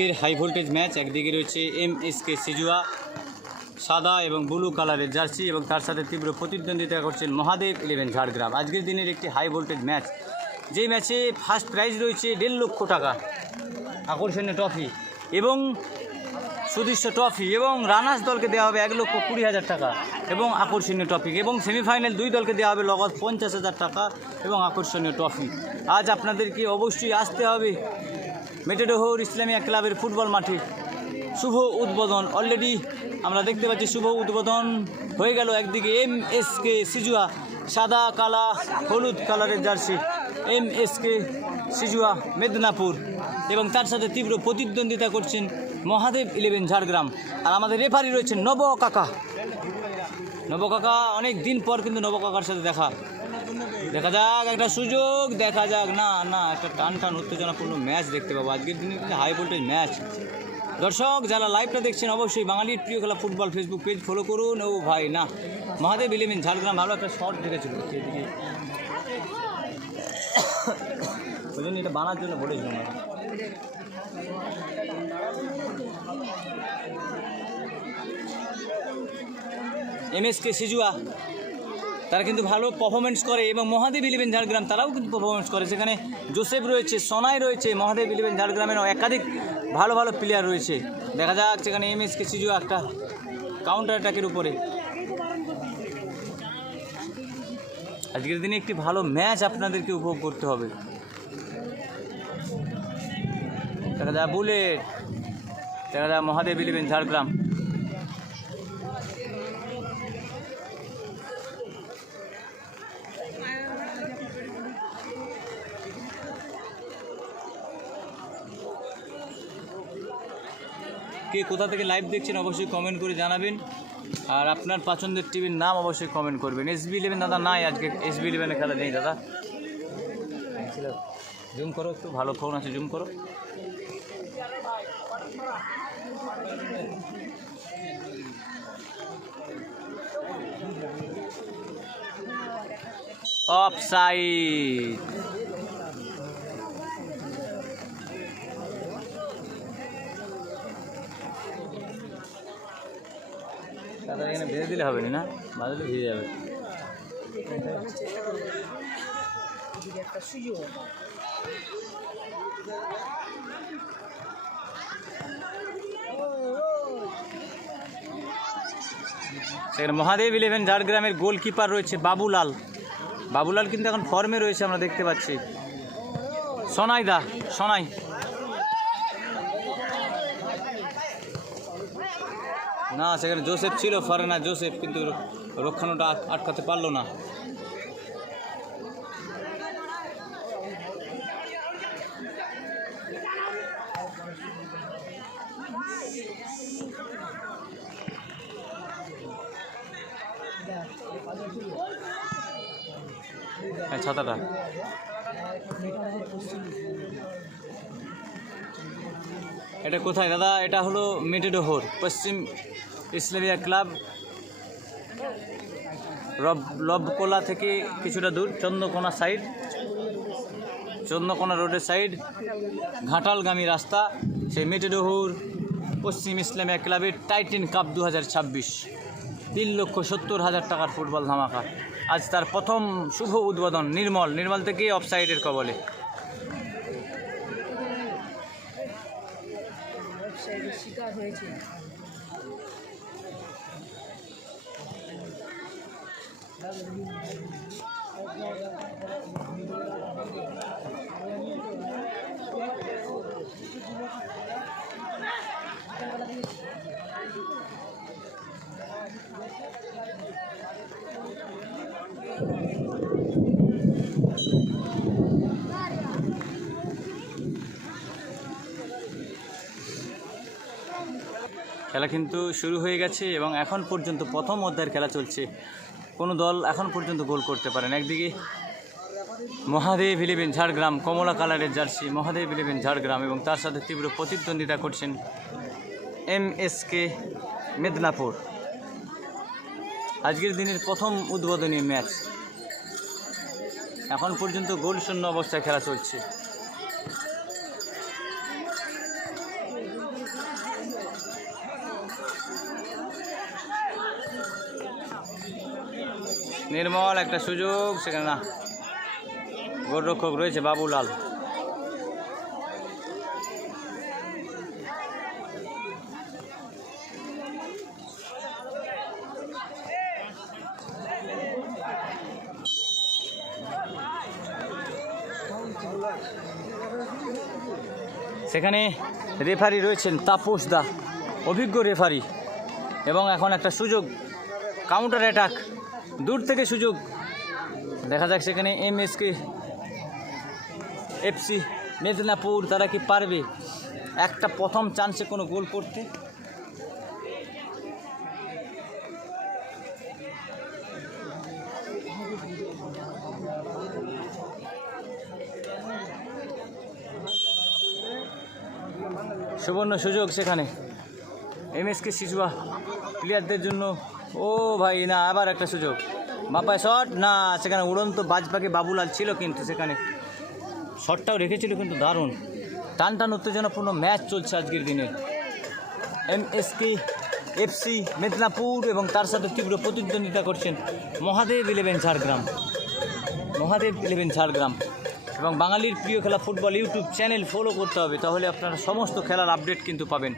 আজকের high voltage match. একদিকে রয়েছে এমএসকে সিজুয়া সাদা এবং ব্লু কালারের জার্সি এবং তার সাথে তীব্র প্রতিদ্বন্দ্বিতা করছেন মহাদেব 11 ঝাড়গ্রাম। আজকের দিনের একটি হাই ভোল্টেজ ম্যাচ, যেই ম্যাচে ফার্স্ট প্রাইজ রয়েছে 1.5 লক্ষ টাকা, আকর্ষণীয় ট্রফি এবং সুদৃশ্য ট্রফি, এবং রানার্স দলকে দেওয়া হবে 1,20,000 টাকা এবং আকর্ষণীয় ট্রফি, এবং সেমিফাইনাল 2 দলকে দেওয়া হবে নগদ 50,000 টাকা এবং আকর্ষণীয় ট্রফি। আজ আপনাদেরকে অবশ্যই আসতে হবে মেটেডোহর ইসলামিয়া ক্লাবের ফুটবল মাঠে। শুভ উদ্বোধন অলরেডি আমরা দেখতে পাচ্ছি, শুভ উদ্বোধন হয়ে গেল। একদিকে এমএসকে সিজুয়া সাদা কালা হলুদ কালারের জার্সি, এমএসকে সিজুয়া মেদিনীপুর, এবং তার সাথে তীব্র প্রতিদ্বন্দ্বিতা করছেন মহাদেব 11 ঝাড়গ্রাম। আর আমাদের রেফারি রয়েছেন নব কাকা। নব কাকা অনেক দিন পর কিন্তু নব কাকার সাথে দেখা যাক, একটা সুযোগ দেখা যাক। না একটা টান উত্তেজনাপূর্ণ ম্যাচ দেখতে পাবো আজকের দিনে, কিন্তু হাই ভোল্টেজ ম্যাচ। দর্শক যারা লাইভটা দেখছেন অবশ্যই বাঙালির প্রিয় খেলা ফুটবল ফেসবুক পেজ ফলো করুন। ও ভাই না, মহাদেব 11 ঝাড়গ্রাম ভালো একটা শট দেখেছিল সেদিকে, ওই জন্য এটা বানার জন্য বলেছিলাম। এমএসকে সিজুয়া তারা কিন্তু ভালো পারফরমেন্স করে, এবং মহাদেব 11 ঝাড়গ্রাম তারাও কিন্তু পারফরমেন্স করে। সেখানে জোসেফ রয়েছে, সোনাই রয়েছে, মহাদেব 11 ঝাড়গ্রামেরও একাধিক ভালো প্লেয়ার রয়েছে। দেখা যাক সেখানে এমএসকে সিজুয়া একটা কাউন্টার অ্যাটাকের উপরে। আজকের দিনে একটি ভালো ম্যাচ আপনাদেরকে উপভোগ করতে হবে। দেখা যাক বুলেট, দেখা যাক মহাদেব 11 ঝাড়গ্রাম। কে কোথা থেকে লাইভ দেখছেন অবশ্যই কমেন্ট করে জানাবেন, আর আপনার পছন্দের টিভির নাম অবশ্যই কমেন্ট করবেন। SB11 দাদা নাই, আজকে SB11 খেলা নেই দাদা। জুম করো একটু, ভালো ফোন আছে, জুম করো। অফসাইড, এখানে ভেজে দিলে হবে না, বাজলে ভিজে যাবে। সেখানে মহাদেব 11 ঝাড়গ্রামের গোলকিপার রয়েছে বাবুলাল কিন্তু এখন ফর্মে রয়েছে, আমরা দেখতে পাচ্ছি। সোনাই না, সেখানে জোসেফ ছিল, ফরেনার জোসেফ, কিন্তু রক্ষণটা আটকাতে পারলো না। ছাতাটা এটা কোথায় দাদা? এটা হলো মেটেডোহর পশ্চিম ইসলামিয়া ক্লাব, লবকোলা থেকে কিছুটা দূর, চন্দ্রকোনা রোডের সাইড, ঘাটালগামী রাস্তা। সেই মেটেডোহর পশ্চিম ইসলামিয়া ক্লাবের টাইটেন কাপ 2026, 3,70,000 টাকার ফুটবল ধামাকা। আজ তার প্রথম শুভ উদ্বোধন। নির্মল থেকে অফসাইডের কবলে। শিকার হয়েছে। খেলা কিন্তু শুরু হয়ে গেছে এবং এখন পর্যন্ত প্রথম অধ্যায়ের খেলা চলছে। কোনো দল এখন পর্যন্ত গোল করতে পারেন। একদিকে মহাদেব 11 ঝাড়গ্রাম, কমলা কালারের জার্সি মহাদেব 11 ঝাড়গ্রাম, এবং তার সাথে তীব্র প্রতিদ্বন্দ্বিতা করছেন এমএসকে মেদিনীপুর। আজকের দিনের প্রথম উদ্বোধনী ম্যাচ। এখন পর্যন্ত গোল শূন্য অবস্থায় খেলা চলছে। নির্মল একটা সুযোগ, সেখানে না, গোলরক্ষক রয়েছে বাবুলাল। সেখানে রেফারি রয়েছেন তাপস দা, অভিজ্ঞ রেফারি। এবং এখন একটা সুযোগ, কাউন্টার অ্যাটাক, দূর থেকে সুযোগ দেখা যাক। সেখানে MSK FC মেদিনীপুর, তারা কি পারবে একটা প্রথম চান্সে কোনো গোল করতে? সুবর্ণ সুযোগ সেখানে MSK সিজুয়া প্লেয়ারদের জন্য। ও ভাই না, আবার একটা সুযোগ, বাপায় শট না, সেখানে উড়ন্ত বাজপাখি বাবুলাল ছিল, কিন্তু সেখানে শটটাও রেখেছিল, কিন্তু দারুণ টান টান উত্তেজনাপূর্ণ ম্যাচ চলছে আজকের দিনে। MSK FC মেদিনীপুর এবং তার সাথে তীব্র প্রতিদ্বন্দ্বিতা করছেন মহাদেব 11 ঝাড়গ্রাম। মহাদেব 11 ঝাড়গ্রাম। এবং বাঙালির প্রিয় খেলা ফুটবল ইউটিউব চ্যানেল ফলো করতে হবে, তাহলে আপনারা সমস্ত খেলার আপডেট কিন্তু পাবেন।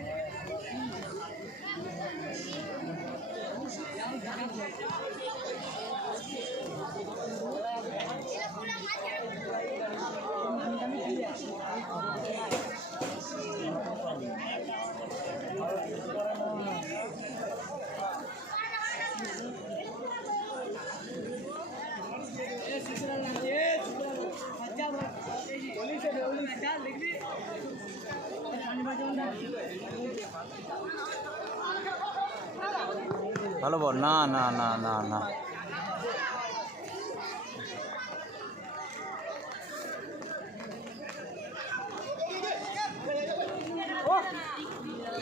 ভালো বল, না না না না না,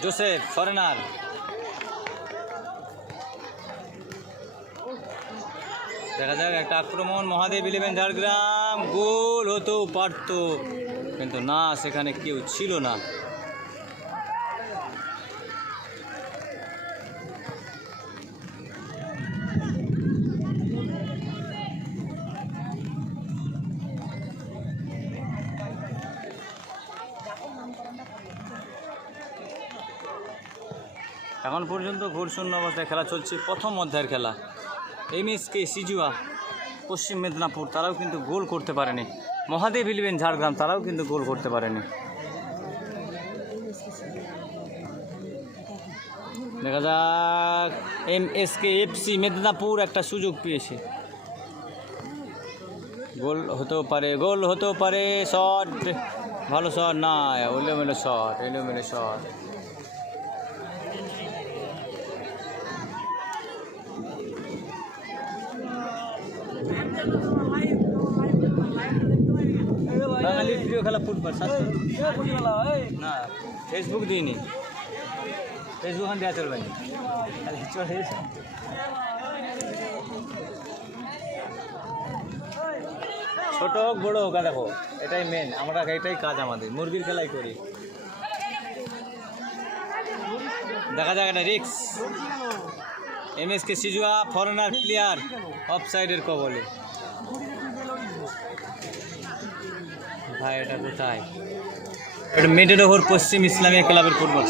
জোসেফ ফরেনার। দেখা যাক একটা আক্রমণ, মহাদেব 11 ঝাড়গ্রাম, গোল হতেও পারত, কিন্তু না, সেখানে কেউ ছিল না। এখন পর্যন্ত ঘোরশূন্য অবস্থায় খেলা চলছে, প্রথম অধ্যায়ের খেলা। MSK সিজুয়া পশ্চিম মেদিনীপুর, তারাও কিন্তু গোল করতে পারেনি। মহাদেব 11 ঝাড়গ্রাম, তারাও কিন্তু গোল করতে পারেনি। দেখা যাক MSK FC মেদিনীপুর একটা সুযোগ পেয়েছে, গোল হতেও পারে, গোল হতেও পারে। শট, ভালো শট না, এলোমেলো শট, এলোমেলো শট। বাঙালির প্রিয় খেলা ফুটবল, না ফেসবুক দিইনি, ফেসবুক দেওয়া চলবে না, চলে ছোট হোক বড় হোক, দেখো এটাই মেন, আমরা এটাই কাজ আমাদের, মুরগির খেলাই করি। দেখা যাক একটা রিক্স, MSK সিজুয়া ফরেনার প্লেয়ার অফসাইডের কবলে। ভাই এটা কোথায়? এটা মিডল ওভার পশ্চিম ইসলামিয়া ক্লাবের ফুটবল।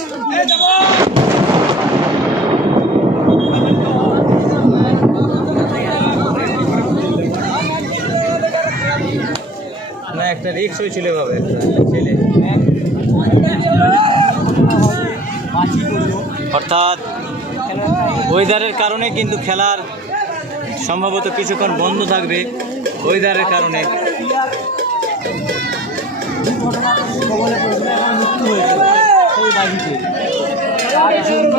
না, একটা রিক্স হয়েছিল এভাবে, ছেলে অর্থাৎ ওয়েদারের কারণে কিন্তু খেলার সম্ভবত কিছুক্ষণ বন্ধ থাকবে, ওয়েদারের কারণে। জন্য